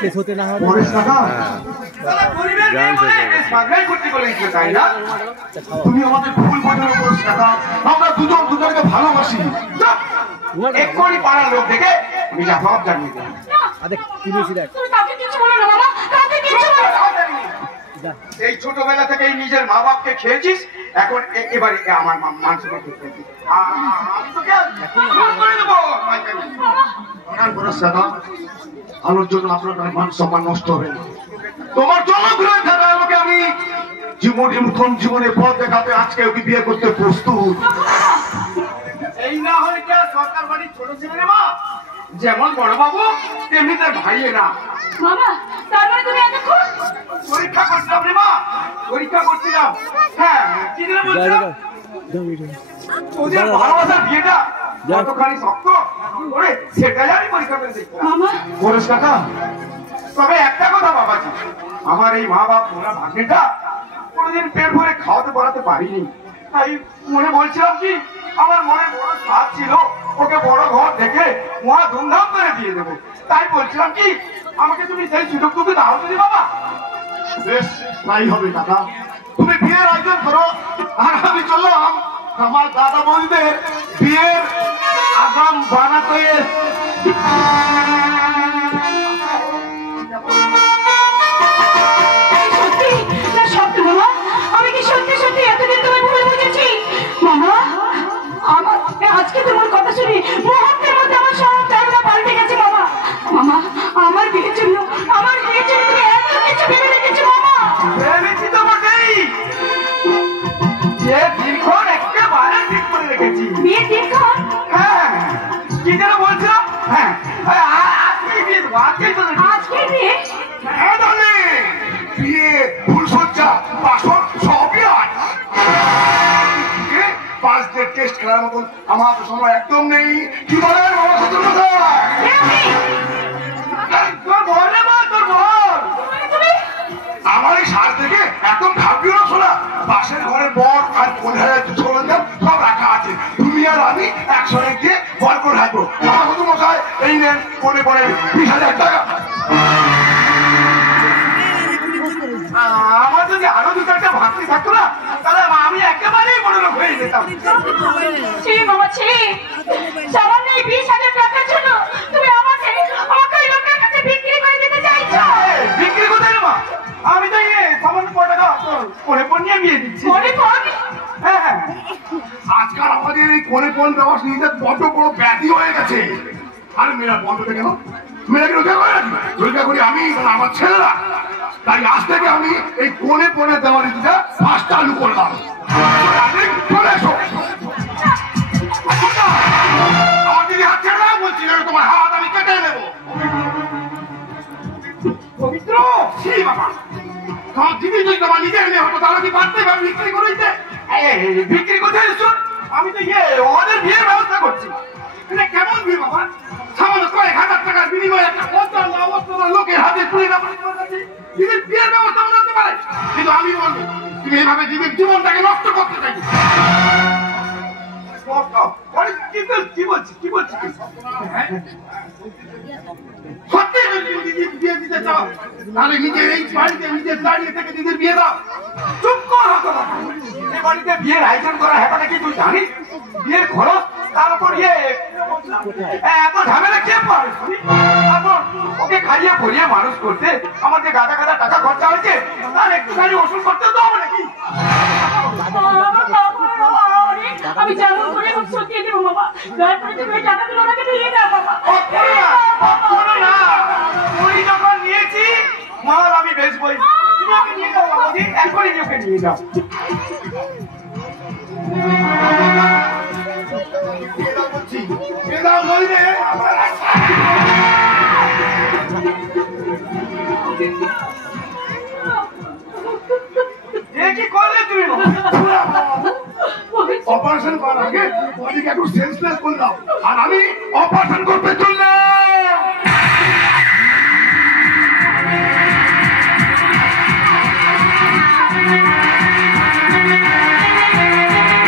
শেষ হতে না হয় তুমি আমাদের ভুল বোঝানো করিস টাকা, আমরা দুজন দুজনকে ভালোবাসি। এক্ষুনি পাড়ার লোক দেখে আমি জবাব জানিয়ে দিই। এই ছোটবেলা থেকেই নিজের মা বাপকে খেয়েছিস, এখন এবারে আমার মান সম্মান খেয়েছিস। আলোর জন্য আপনার মান সম্মান নষ্ট হবে না। তোমার জনগ্রহ থাকা আমাকে আমি নতুন জীবনের পথ দেখাতে আজকে ওকে বিয়ে করতে প্রস্তুত। এই না হলে কি আর সরকার বাড়ির ছোট ছেলে মা যেমন বড় বাবু তেমনি তার ভাইয়েরা। মামা তার মানে তুমি এতক্ষণ পরীক্ষা করছিলাম রে মা, পরীক্ষা করছিলাম। হ্যাঁ কি দিলে বলছিলাম ওদের ভালোবাসার বিয়েটা কতখানি শক্ত ওরে সেটাই আমি পরীক্ষা করে দেখলাম। মামা বলিস কাকা, তবে একটা কথা বাবাজি, আমার এই মা বাপ ওরা ভাগ্নেটা কোনোদিন পেট ভরে খাওয়াতে পড়াতে পারিনি। তাই মনে বলছিলাম কি আমার মনে বড় সাথ ছিল ওকে বড় ঘর দেখে মহা ধুমধাম করে দিয়ে দেবো। তাই বলছিলাম কি আমাকে তুমি সেই সুযোগটুকু দাও যদি বাবা। বেশ তাই হবে কাকা, তুমি বিয়ের আয়োজন করো আর আমি চললাম আমার দাদা বৌদিদের বিয়ের আগাম বানাতে। আজকে তোমার কথা শুনি মুহূর্তের মধ্যে আমার সব ধারণা পাল্টে গেছে মামা। মামা আমার বিয়ের জন্য তুমি এত কিছু ভেবে রেখেছো মামা। ভেবেছি তো বটেই, যে দিনক্ষণ একেবারে ঠিক করে রেখেছি। বিয়ের দিনক্ষণ? হ্যাঁ কি যেন বলছিলাম। হ্যাঁ আজকেই বিয়ে দেবো, আজকেই তো আজকেই বিয়ে? হ্যাঁ তাহলে বিয়ে ফুলসজ্জা বাসন সবই আজ। টেস্ট করার মতন আমার সময় একদম নেই। কি বলেন আমার সাথে আমার এই সাজ থেকে একদম ভাবিও না শোনা। পাশের ঘরের বর আর কোনহারে সরঞ্জাম সব রাখা আছে, তুমি আর আমি একসঙ্গে গিয়ে বর করে থাকবো। আমার কত মশাই এই নেন পরে পরে 20,000 টাকা। আমার যদি আরো 2-4টা ভাবতে থাকতো না তাহলে আমি একেবারেই বড় লোক হয়ে যেতাম। মামা সামান্য 20,000 টাকার জন্য তুমি আমাকে ওই লোকের কাছে বিক্রি করে দিতে চাইছো? বিক্রি কোথায় মা, আমি তো সামান্য টাকা কোনে পণ নিয়ে বিয়ে দিচ্ছি। কোনে পণ? হ্যাঁ আজকাল আমাদের এই কোনে পণ দেওয়া নিজের বড্ড বড় ব্যাধি হয়ে গেছে। আরে মেয়েরা বন্ধ থেকে না, মেয়েরা রোজগার করি আমি আমার ছেলেরা। তাই আজ থেকে আমি এই কোনে পণে দেওয়ার রীতিটা ফার্স্ট চালু করলাম। চলে এসো। আমার দিদি হাত ছেড়ে না, বলছি তোমার হাত আমি কেটে নেবো। পবিত্র বাবা, তোমার দিদি যদি তোমার নিজের মেয়ে হতো তাহলে কি পারতে বিক্রি করে দিতে? বিক্রি কোথায় এসছো? আমি তো ওদের বিয়ের ব্যবস্থা করছি। এটা কেমন বিয়ে বাবা? সামান্য কয়েক হাজার টাকার বিনিময়ে একটা লোকের হাতে তুলে দিদির বিয়ের ব্যবস্থা মনে হতে পারে। কিন্তু আমি বলবো তুমি এইভাবে দিদির জীবনটাকে নষ্ট করতে চাই। কি বলছি সত্যি দিদির বিয়ে দিতে চাও তাহলে নিজের এই বাড়িতে নিজের দাঁড়িয়ে থেকে দিদির বিয়ে দাও। চুপ কর হতো না, এই বাড়িতে বিয়ের আয়োজন করা হ্যাঁ কি তুই জানিস? বিয়ের খরচ তার উপর এত ঝামেলা কে পারে? এখন ওকে খাইয়ে পরিয়ে মানুষ করতে আমার যে গাদা গাদা টাকা খরচা হয়েছে তার একটুখানি ওষুধ করতে তো হবে নাকি? আমি যেমন করে সত্যি দেবো বাবা, দয়া করে তুমি টাকাগুলো আমাকে দিয়ে দাও বাবা। তুই যখন নিয়েছি মাল আমি বেচবই, তুমি ওকে নিয়ে যাও বাবাজি, এখনই ওকে নিয়ে যাও। কি করলে তুমি? অপারেশন করার আগে বডিকে একটু সেন্সলেস করলাম আর আমি অপারেশন